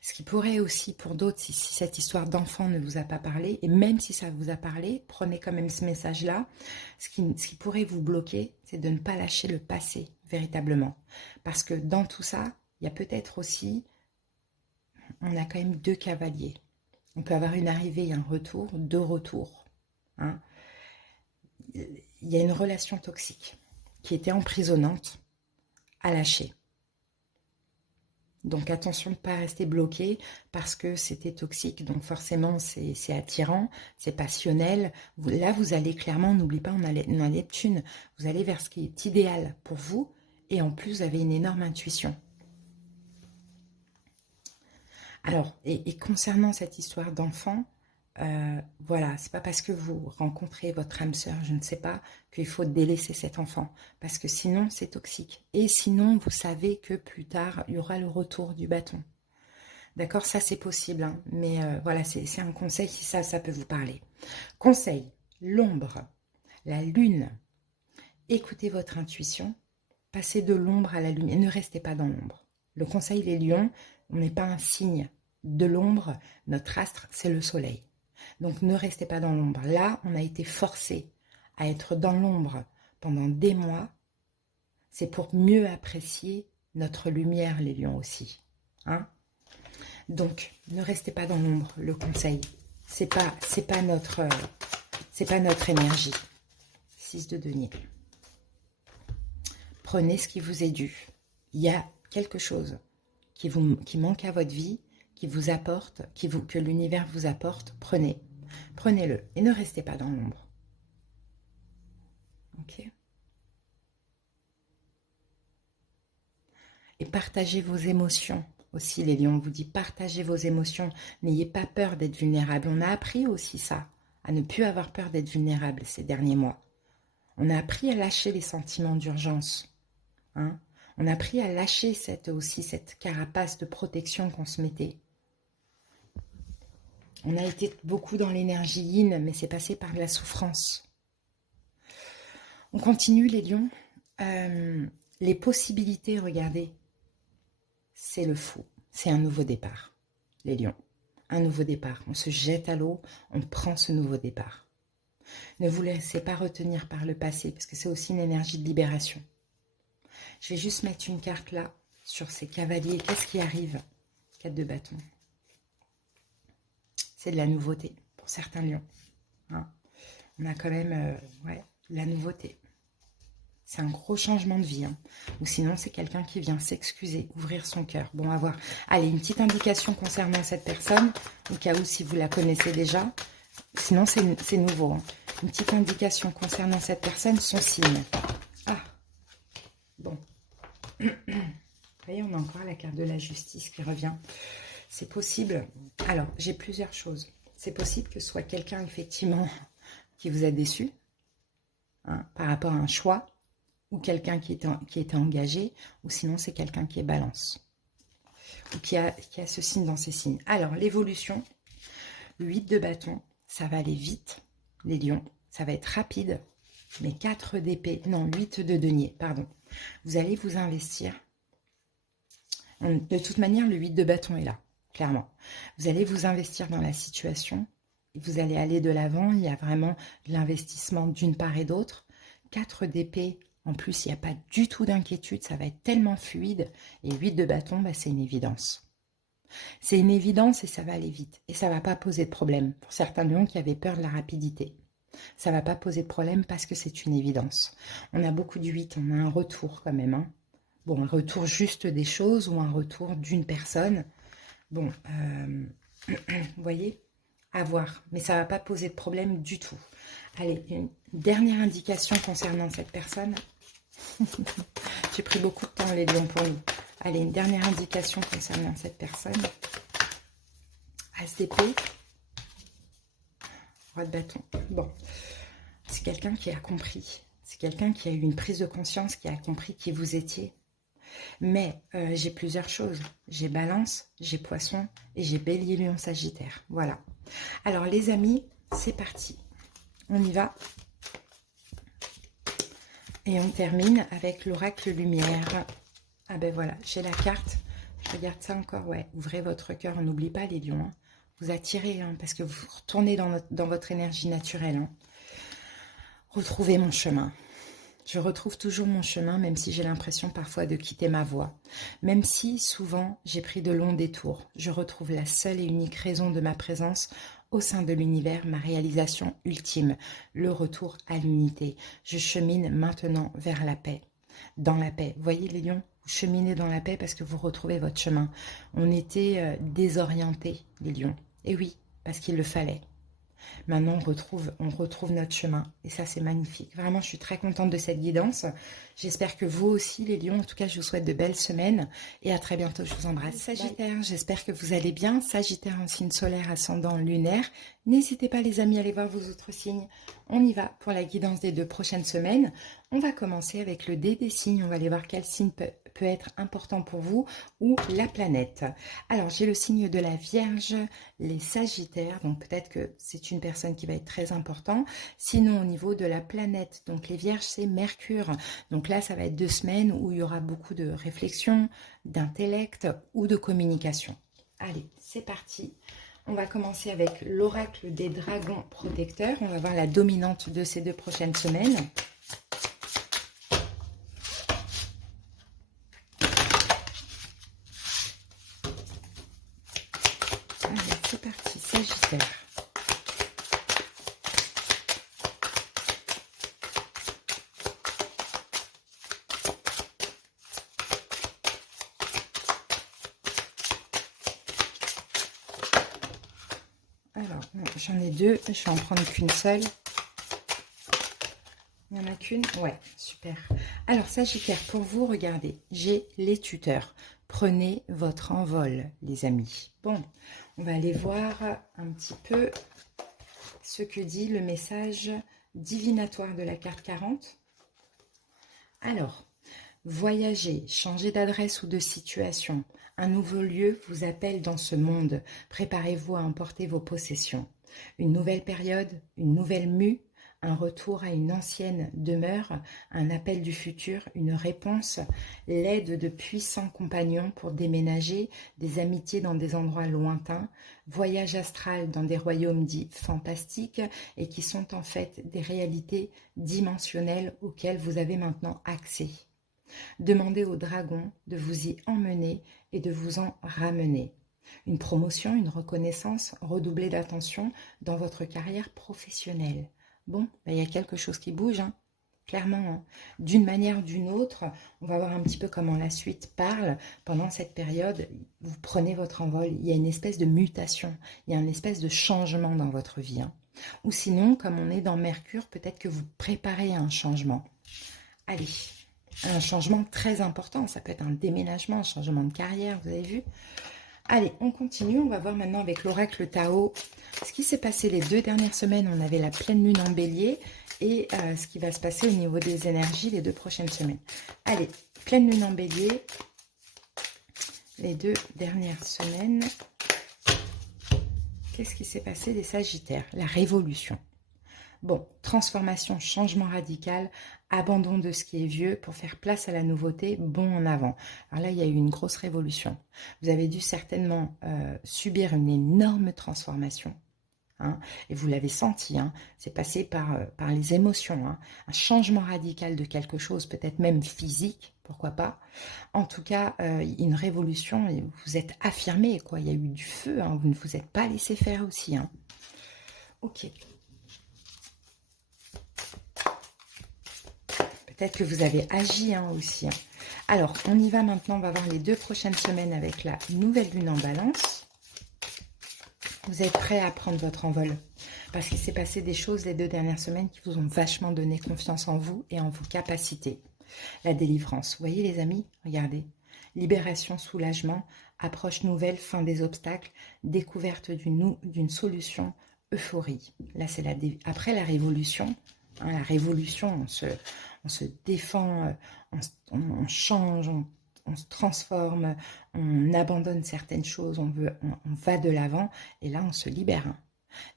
Ce qui pourrait aussi, pour d'autres, si cette histoire d'enfant ne vous a pas parlé, et même si ça vous a parlé, prenez quand même ce message-là. Ce qui pourrait vous bloquer, c'est de ne pas lâcher le passé, véritablement. Parce que dans tout ça, il y a peut-être aussi, on a quand même 2 cavaliers. On peut avoir une arrivée et un retour, 2 retours. Hein. Il y a une relation toxique qui était emprisonnante à lâcher. Donc attention de ne pas rester bloqué parce que c'était toxique. Donc forcément, c'est attirant, c'est passionnel. Là, vous allez clairement, n'oubliez pas, on a Neptune. Vous allez vers ce qui est idéal pour vous. Et en plus, vous avez une énorme intuition. Alors, et concernant cette histoire d'enfant, voilà, c'est pas parce que vous rencontrez votre âme sœur, je ne sais pas, qu'il faut délaisser cet enfant. Parce que sinon, c'est toxique. Et sinon, vous savez que plus tard, il y aura le retour du bâton. D'accord, ça c'est possible. Hein, mais voilà, c'est un conseil si ça peut vous parler. Conseil, l'ombre, la lune. Écoutez votre intuition. Passez de l'ombre à la lumière. Ne restez pas dans l'ombre. Le conseil, les lions, on n'est pas un signe de l'ombre. Notre astre, c'est le soleil. Donc, ne restez pas dans l'ombre. Là, on a été forcé à être dans l'ombre pendant des mois. C'est pour mieux apprécier notre lumière, les lions aussi. Hein? Donc, ne restez pas dans l'ombre, le conseil. C'est pas notre énergie. 6 de denier. Prenez ce qui vous est dû. Il y a quelque chose qui manque à votre vie, qui vous apporte, que l'univers vous apporte. Prenez-le et ne restez pas dans l'ombre. Ok? Et partagez vos émotions aussi, les lions. On vous dit partagez vos émotions. N'ayez pas peur d'être vulnérable. On a appris aussi ça, à ne plus avoir peur d'être vulnérable ces derniers mois. On a appris à lâcher les sentiments d'urgence. Hein? On a appris à lâcher cette carapace de protection qu'on se mettait. On a été beaucoup dans l'énergie yin, mais c'est passé par de la souffrance. On continue, les lions. Les possibilités, regardez, c'est le fou. C'est un nouveau départ, les lions. Un nouveau départ. On se jette à l'eau, on prend ce nouveau départ. Ne vous laissez pas retenir par le passé, parce que c'est aussi une énergie de libération. Je vais juste mettre une carte là, sur ces cavaliers. Qu'est-ce qui arrive? 4 de bâton. C'est de la nouveauté pour certains lions. Hein? On a quand même ouais, la nouveauté. C'est un gros changement de vie. Hein. Ou sinon, c'est quelqu'un qui vient s'excuser, ouvrir son cœur. Bon, à voir. Allez, une petite indication concernant cette personne, au cas où si vous la connaissez déjà. Sinon, c'est nouveau. Hein. Une petite indication concernant cette personne, son signe. Ah, bon. Vous voyez, on a encore la carte de la justice qui revient. C'est possible. Alors, j'ai plusieurs choses. C'est possible que ce soit quelqu'un, effectivement, qui vous a déçu hein, par rapport à un choix, ou quelqu'un qui était engagé, ou sinon c'est quelqu'un qui est balance, ou qui a ce signe dans ses signes. Alors, l'évolution, le 8 de bâton, ça va aller vite, les lions, ça va être rapide, mais 4 d'épée, non, 8 de denier, pardon. Vous allez vous investir. De toute manière, le 8 de bâton est là, clairement. Vous allez vous investir dans la situation, vous allez aller de l'avant, il y a vraiment de l'investissement d'une part et d'autre. 4 d'épée, en plus, il n'y a pas du tout d'inquiétude, ça va être tellement fluide. Et 8 de bâton, bah, c'est une évidence. C'est une évidence et ça va aller vite. Et ça ne va pas poser de problème. Pour certains lions qui avaient peur de la rapidité. Ça ne va pas poser de problème parce que c'est une évidence. On a beaucoup de 8, on a un retour quand même. Hein. Bon, un retour juste des choses ou un retour d'une personne. Bon, vous voyez, à voir. Mais ça ne va pas poser de problème du tout. Allez, une dernière indication concernant cette personne. J'ai pris beaucoup de temps, les lions, pour nous. Allez, une dernière indication concernant cette personne. As d'épée. Roi de bâton. Bon, c'est quelqu'un qui a compris. C'est quelqu'un qui a eu une prise de conscience, qui a compris qui vous étiez. Mais j'ai plusieurs choses. J'ai balance, j'ai poisson et j'ai bélier, lion, sagittaire. Voilà. Alors, les amis, c'est parti. On y va. Et on termine avec l'oracle lumière. Ah ben voilà, j'ai la carte. Je regarde ça encore. Ouais, ouvrez votre cœur. N'oubliez pas les lions. Hein. Vous attirez, hein, parce que vous retournez dans votre énergie naturelle. Hein. Retrouvez mon chemin. Je retrouve toujours mon chemin, même si j'ai l'impression parfois de quitter ma voie. Même si, souvent, j'ai pris de longs détours. Je retrouve la seule et unique raison de ma présence au sein de l'univers, ma réalisation ultime, le retour à l'unité. Je chemine maintenant vers la paix. Dans la paix. Voyez les lions, vous cheminez dans la paix parce que vous retrouvez votre chemin. On était désorientés, les lions. Et oui, parce qu'il le fallait. Maintenant, on retrouve notre chemin. Et ça, c'est magnifique. Vraiment, je suis très contente de cette guidance. J'espère que vous aussi, les lions, en tout cas, je vous souhaite de belles semaines. Et à très bientôt, je vous embrasse. Sagittaire, j'espère que vous allez bien. Sagittaire en signe solaire, ascendant lunaire. N'hésitez pas, les amis, à aller voir vos autres signes. On y va pour la guidance des 2 prochaines semaines. On va commencer avec le dé des signes. On va aller voir quel signe peut être important pour vous ou la planète. Alors, j'ai le signe de la Vierge, les Sagittaires. Donc, peut-être que c'est une personne qui va être très importante. Sinon, au niveau de la planète, donc les Vierges, c'est Mercure. Donc là, ça va être 2 semaines où il y aura beaucoup de réflexion, d'intellect ou de communication. Allez, c'est parti. On va commencer avec l'oracle des dragons protecteurs. On va voir la dominante de ces 2 prochaines semaines. Allez, c'est parti, Sagittaire. Alors, j'en ai 2, je vais en prendre qu'une seule. Il n'y en a qu'une? Ouais, super. Alors, Sagittaire, pour vous, regardez, j'ai les tuteurs. Prenez votre envol, les amis. Bon, on va aller voir un petit peu ce que dit le message divinatoire de la carte 40. Alors, voyager, changer d'adresse ou de situation. Un nouveau lieu vous appelle dans ce monde. Préparez-vous à emporter vos possessions. Une nouvelle période, une nouvelle mue, un retour à une ancienne demeure, un appel du futur, une réponse, l'aide de puissants compagnons pour déménager, des amitiés dans des endroits lointains, voyage astral dans des royaumes dits fantastiques et qui sont en fait des réalités dimensionnelles auxquelles vous avez maintenant accès. Demandez au dragon de vous y emmener et de vous en ramener. Une promotion, une reconnaissance, redoubler d'attention dans votre carrière professionnelle. Bon, ben, il y a quelque chose qui bouge, hein, clairement, hein. D'une manière ou d'une autre, on va voir un petit peu comment la suite parle. Pendant cette période, vous prenez votre envol. Il y a une espèce de mutation, il y a une espèce de changement dans votre vie, hein. Ou sinon, comme on est dans Mercure, peut-être que vous préparez un changement. Allez, un changement très important. Ça peut être un déménagement, un changement de carrière, vous avez vu? Allez, on continue. On va voir maintenant avec l'oracle Tao ce qui s'est passé les 2 dernières semaines. On avait la pleine lune en bélier et ce qui va se passer au niveau des énergies les 2 prochaines semaines. Allez, pleine lune en bélier, les 2 dernières semaines. Qu'est-ce qui s'est passé des Sagittaires? La révolution. Bon, transformation, changement radical, abandon de ce qui est vieux pour faire place à la nouveauté, bond en avant. Alors là, il y a eu une grosse révolution. Vous avez dû certainement subir une énorme transformation. Hein, et vous l'avez senti, hein, c'est passé par les émotions. Hein, un changement radical de quelque chose, peut-être même physique, pourquoi pas. En tout cas, une révolution, et vous êtes affirmé, quoi. Il y a eu du feu, hein, vous ne vous êtes pas laissé faire aussi. Hein. Ok. Peut-être que vous avez agi hein, aussi. Hein. Alors, on y va maintenant. On va voir les 2 prochaines semaines avec la nouvelle lune en balance. Vous êtes prêts à prendre votre envol. Parce qu'il s'est passé des choses les 2 dernières semaines qui vous ont vachement donné confiance en vous et en vos capacités. La délivrance. Vous voyez les amis? Regardez. Libération, soulagement, approche nouvelle, fin des obstacles, découverte d'une solution, euphorie. Là, c'est après la révolution. Hein, la révolution, on se défend, on change, on se transforme, on abandonne certaines choses, on va de l'avant et là on se libère. Hein.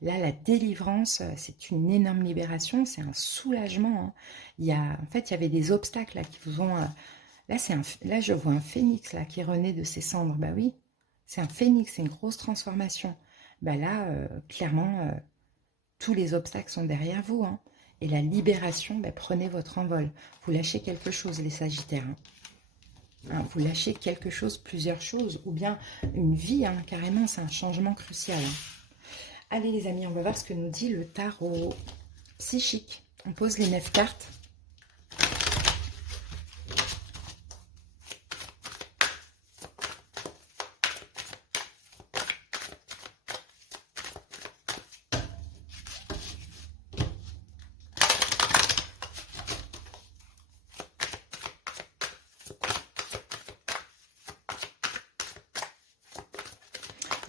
Là, la délivrance, c'est une énorme libération, c'est un soulagement. Hein. En fait, il y avait des obstacles là, qui vous ont... là, je vois un phénix là, qui renaît de ses cendres. Bah oui, c'est un phénix, c'est une grosse transformation. Bah là, clairement, tous les obstacles sont derrière vous. Hein. Et la libération, bah, prenez votre envol. Vous lâchez quelque chose, les Sagittaires. Hein. Hein, vous lâchez quelque chose, plusieurs choses, ou bien une vie, hein, carrément, c'est un changement crucial. Hein. Allez les amis, on va voir ce que nous dit le tarot psychique. On pose les 9 cartes.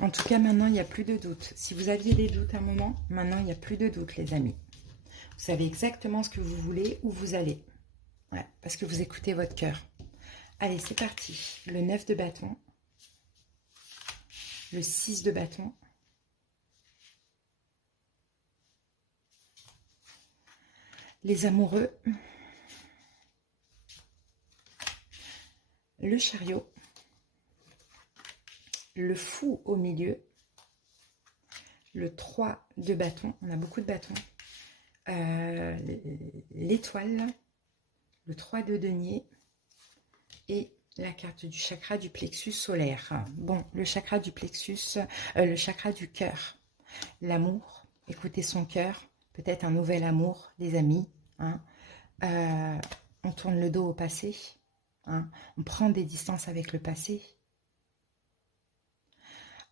En tout cas, maintenant, il n'y a plus de doute. Si vous aviez des doutes à un moment, maintenant, il n'y a plus de doute, les amis. Vous savez exactement ce que vous voulez, où vous allez. Ouais, parce que vous écoutez votre cœur. Allez, c'est parti. Le 9 de bâton. Le 6 de bâton. Les amoureux. Le chariot. Le fou au milieu. Le 3 de bâton. On a beaucoup de bâtons. L'étoile. Le 3 de denier. Et la carte du chakra du plexus solaire. Bon, le chakra du plexus, le chakra du cœur. L'amour, écoutez son cœur. Peut-être un nouvel amour, des amis. Hein. On tourne le dos au passé. Hein. On prend des distances avec le passé.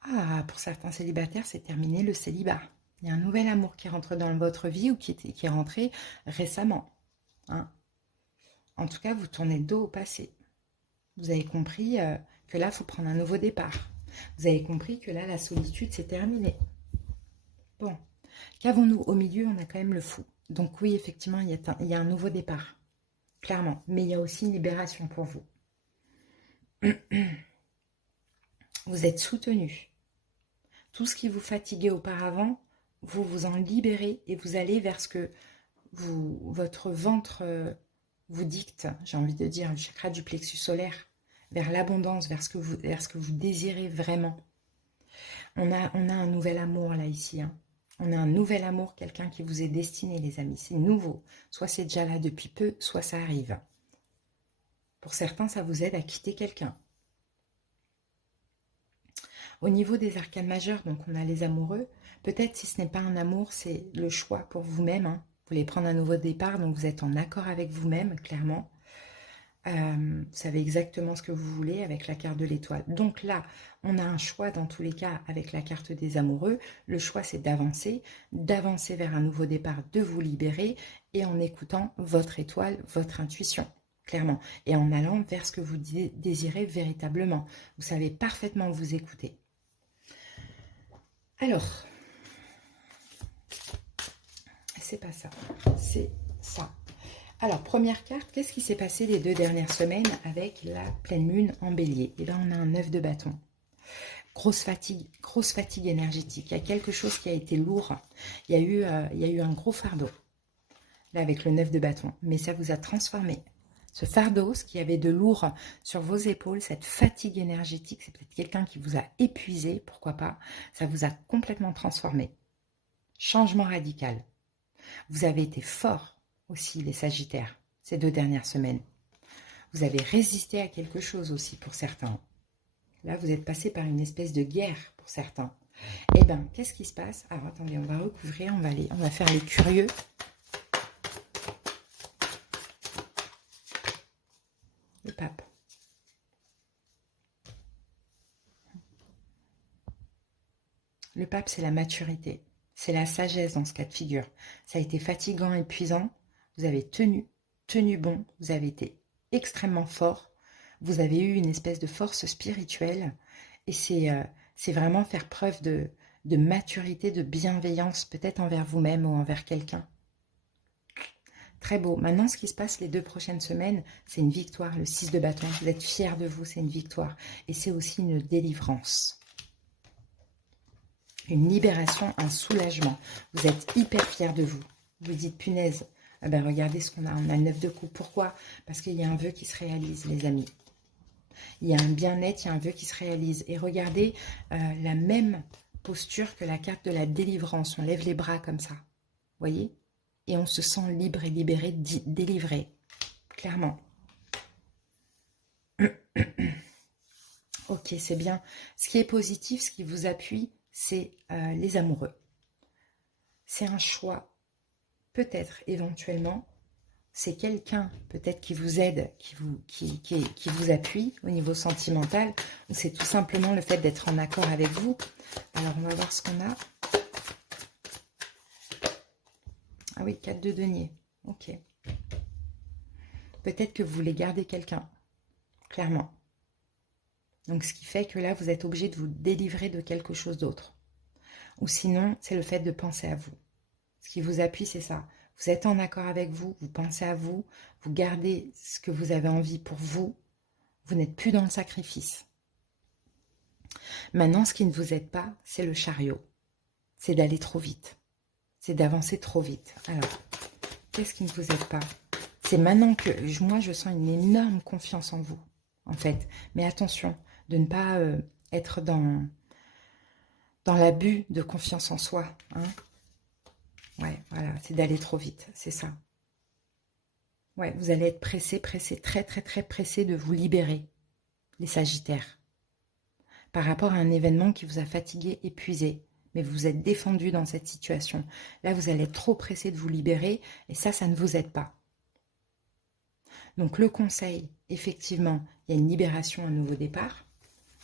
Ah, pour certains célibataires, c'est terminé le célibat. Il y a un nouvel amour qui rentre dans votre vie ou qui est rentré récemment. Hein. En tout cas, vous tournez le dos au passé. Vous avez compris que là, il faut prendre un nouveau départ. Vous avez compris que là, la solitude, c'est terminé. Bon, qu'avons-nous au milieu? On a quand même le fou. Donc oui, effectivement, il y a un nouveau départ. Clairement. Mais il y a aussi une libération pour vous. Vous êtes soutenu. Tout ce qui vous fatiguait auparavant, vous vous en libérez et vous allez vers ce que votre ventre vous dicte. J'ai envie de dire, le chakra du plexus solaire. Vers l'abondance, vers ce que vous désirez vraiment. On a un nouvel amour là, ici. Hein. On a un nouvel amour, quelqu'un qui vous est destiné, les amis. C'est nouveau. Soit c'est déjà là depuis peu, soit ça arrive. Pour certains, ça vous aide à quitter quelqu'un. Au niveau des arcanes majeures, donc on a les amoureux. Peut-être si ce n'est pas un amour, c'est le choix pour vous-même. Hein. Vous voulez prendre un nouveau départ, donc vous êtes en accord avec vous-même, clairement. Vous savez exactement ce que vous voulez avec la carte de l'étoile. Donc là, on a un choix dans tous les cas avec la carte des amoureux. Le choix, c'est d'avancer vers un nouveau départ, de vous libérer et en écoutant votre étoile, votre intuition, clairement. Et en allant vers ce que vous désirez véritablement. Vous savez parfaitement vous écouter. Alors, c'est pas ça, c'est ça. Alors, première carte, qu'est-ce qui s'est passé les 2 dernières semaines avec la pleine lune en bélier? Et là, on a un 9 de bâton. Grosse fatigue énergétique. Il y a quelque chose qui a été lourd. Il y a eu un gros fardeau, là, avec le 9 de bâton. Mais ça vous a transformé. Ce fardeau, ce qu'il y avait de lourd sur vos épaules, cette fatigue énergétique, c'est peut-être quelqu'un qui vous a épuisé, pourquoi pas. Ça vous a complètement transformé. Changement radical. Vous avez été fort aussi, les Sagittaires, ces 2 dernières semaines. Vous avez résisté à quelque chose aussi pour certains. Là, vous êtes passé par une espèce de guerre pour certains. Eh bien, qu'est-ce qui se passe? Alors, attendez, on va recouvrir, on va faire les curieux. Le pape. Le pape, c'est la maturité. C'est la sagesse dans ce cas de figure. Ça a été fatigant, épuisant. Vous avez tenu bon. Vous avez été extrêmement fort. Vous avez eu une espèce de force spirituelle. Et c'est vraiment faire preuve de maturité, de bienveillance, peut-être envers vous-même ou envers quelqu'un. Très beau. Maintenant, ce qui se passe les 2 prochaines semaines, c'est une victoire. Le 6 de bâton. Vous êtes fiers de vous, c'est une victoire. Et c'est aussi une délivrance. Une libération, un soulagement. Vous êtes hyper fiers de vous. Vous dites, punaise, ah ben regardez ce qu'on a. On a le 9 de coupe. Pourquoi? Parce qu'il y a un vœu qui se réalise, les amis. Il y a un bien-être, il y a un vœu qui se réalise. Et regardez la même posture que la carte de la délivrance. On lève les bras comme ça. Vous voyez? Et on se sent libre et libéré, délivré. Clairement. Ok, c'est bien. Ce qui est positif, ce qui vous appuie, c'est les amoureux. C'est un choix, peut-être, éventuellement. C'est quelqu'un, peut-être, qui vous aide, qui vous appuie au niveau sentimental. Ou c'est tout simplement le fait d'être en accord avec vous. Alors, on va voir ce qu'on a. Ah oui, 4 de denier. Ok. Peut-être que vous voulez garder quelqu'un. Clairement. Donc, ce qui fait que là, vous êtes obligé de vous délivrer de quelque chose d'autre. Ou sinon, c'est le fait de penser à vous. Ce qui vous appuie, c'est ça. Vous êtes en accord avec vous, vous pensez à vous, vous gardez ce que vous avez envie pour vous. Vous n'êtes plus dans le sacrifice. Maintenant, ce qui ne vous aide pas, c'est le chariot. C'est d'aller trop vite. C'est d'avancer trop vite. Alors, qu'est-ce qui ne vous aide pas? C'est maintenant que moi, je sens une énorme confiance en vous, en fait. Mais attention, de ne pas être dans l'abus de confiance en soi. Hein. Ouais, voilà, c'est d'aller trop vite, c'est ça. Ouais, vous allez être pressé, très, très, très pressé de vous libérer, les Sagittaires. Par rapport à un événement qui vous a fatigué, épuisé. Mais vous êtes défendu dans cette situation. Là, vous allez être trop pressé de vous libérer et ça ne vous aide pas. Donc, le conseil, effectivement, il y a une libération, un nouveau départ.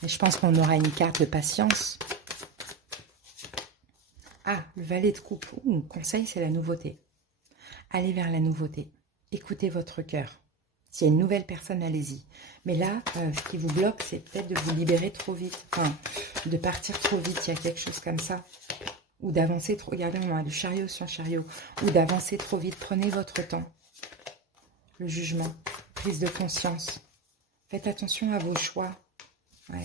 Mais je pense qu'on aura une carte de patience. Ah, le valet de coupe. Ouh, conseil, c'est la nouveauté. Allez vers la nouveauté. Écoutez votre cœur. S'il y a une nouvelle personne, allez-y. Mais là, ce qui vous bloque, c'est peut-être de vous libérer trop vite. Enfin, de partir trop vite. Il y a quelque chose comme ça. Ou d'avancer trop... Regardez, on a le chariot sur le chariot. Ou d'avancer trop vite. Prenez votre temps. Le jugement. Prise de conscience. Faites attention à vos choix. Ouais.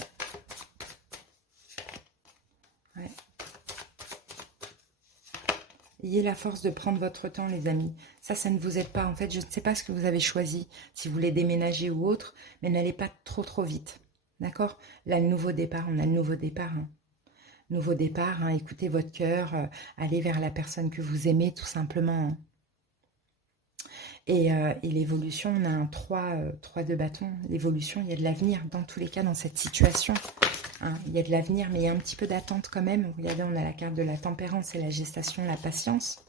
Ouais. Ayez la force de prendre votre temps, les amis. Ça ne vous aide pas. En fait, je ne sais pas ce que vous avez choisi, si vous voulez déménager ou autre, mais n'allez pas trop vite. D'accord? Là, le nouveau départ, on a le nouveau départ. Hein. Nouveau départ, hein, écoutez votre cœur, allez vers la personne que vous aimez, tout simplement. Hein. Et l'évolution, on a un 3 de bâton. L'évolution, il y a de l'avenir, dans tous les cas, dans cette situation. Hein, il y a de l'avenir, mais il y a un petit peu d'attente quand même. Regardez, on a la carte de la tempérance et la gestation, la patience.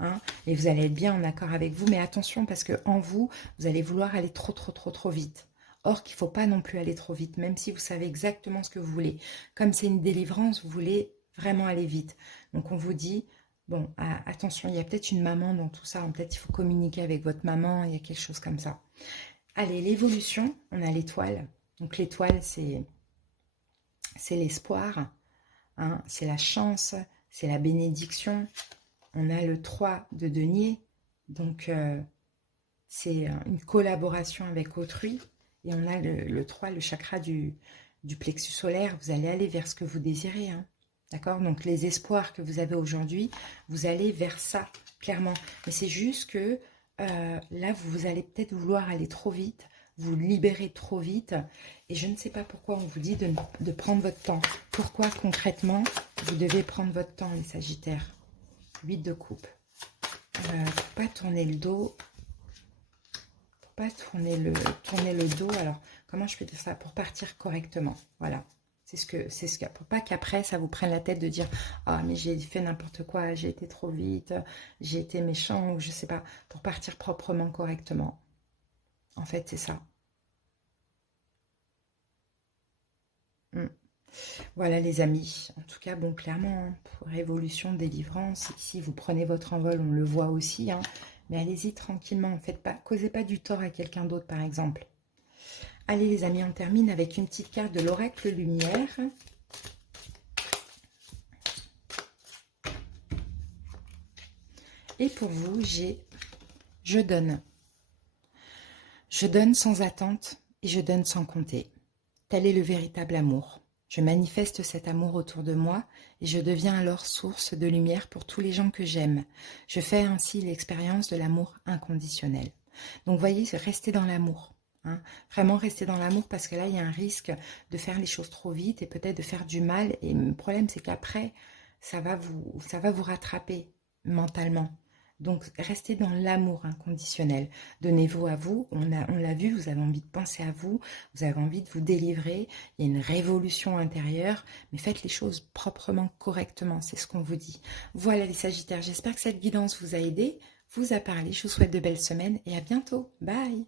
hein, et vous allez être bien en accord avec vous. Mais attention, parce que en vous, vous allez vouloir aller trop vite. Or, qu'il ne faut pas non plus aller trop vite, même si vous savez exactement ce que vous voulez. Comme c'est une délivrance, vous voulez vraiment aller vite. Donc, on vous dit, bon, attention, il y a peut-être une maman dans tout ça. Peut-être il faut communiquer avec votre maman, il y a quelque chose comme ça. Allez, l'évolution, on a l'étoile. Donc, l'étoile, c'est l'espoir, hein, c'est la chance, c'est la bénédiction. On a le 3 de denier, donc c'est une collaboration avec autrui. Et on a le 3, le chakra du plexus solaire. Vous allez aller vers ce que vous désirez. Hein. D'accord? Donc les espoirs que vous avez aujourd'hui, vous allez vers ça, clairement. Mais c'est juste que là, vous allez peut-être vouloir aller trop vite, vous libérer trop vite. Et je ne sais pas pourquoi on vous dit de prendre votre temps. Pourquoi concrètement, vous devez prendre votre temps, les Sagittaires? 8 de coupe. Pour pas tourner le dos. Pas tourner le dos. Alors, comment je peux dire ça? Pour partir correctement. Voilà. C'est ce que, pour pas qu'après, ça vous prenne la tête de dire « Ah, mais j'ai fait n'importe quoi, j'ai été trop vite, j'ai été méchant, ou je sais pas. » Pour partir proprement, correctement. En fait, c'est ça. Voilà, les amis. En tout cas, bon, clairement, hein, pour évolution, délivrance, ici, vous prenez votre envol, on le voit aussi, hein. Mais allez-y tranquillement, faites pas, causez pas du tort à quelqu'un d'autre, par exemple. Allez, les amis, on termine avec une petite carte de l'oracle lumière. Et pour vous, j'ai « Je donne ». Je donne sans attente et je donne sans compter. Tel est le véritable amour. Je manifeste cet amour autour de moi et je deviens alors source de lumière pour tous les gens que j'aime. Je fais ainsi l'expérience de l'amour inconditionnel. Donc, voyez, restez dans l'amour. Hein. Vraiment, restez dans l'amour parce que là, il y a un risque de faire les choses trop vite et peut-être de faire du mal. Et le problème, c'est qu'après, ça va vous rattraper mentalement. Donc, restez dans l'amour inconditionnel. Donnez-vous à vous. On l'a vu, vous avez envie de penser à vous. Vous avez envie de vous délivrer. Il y a une révolution intérieure. Mais faites les choses proprement, correctement. C'est ce qu'on vous dit. Voilà les Sagittaires. J'espère que cette guidance vous a aidé, vous a parlé. Je vous souhaite de belles semaines et à bientôt. Bye!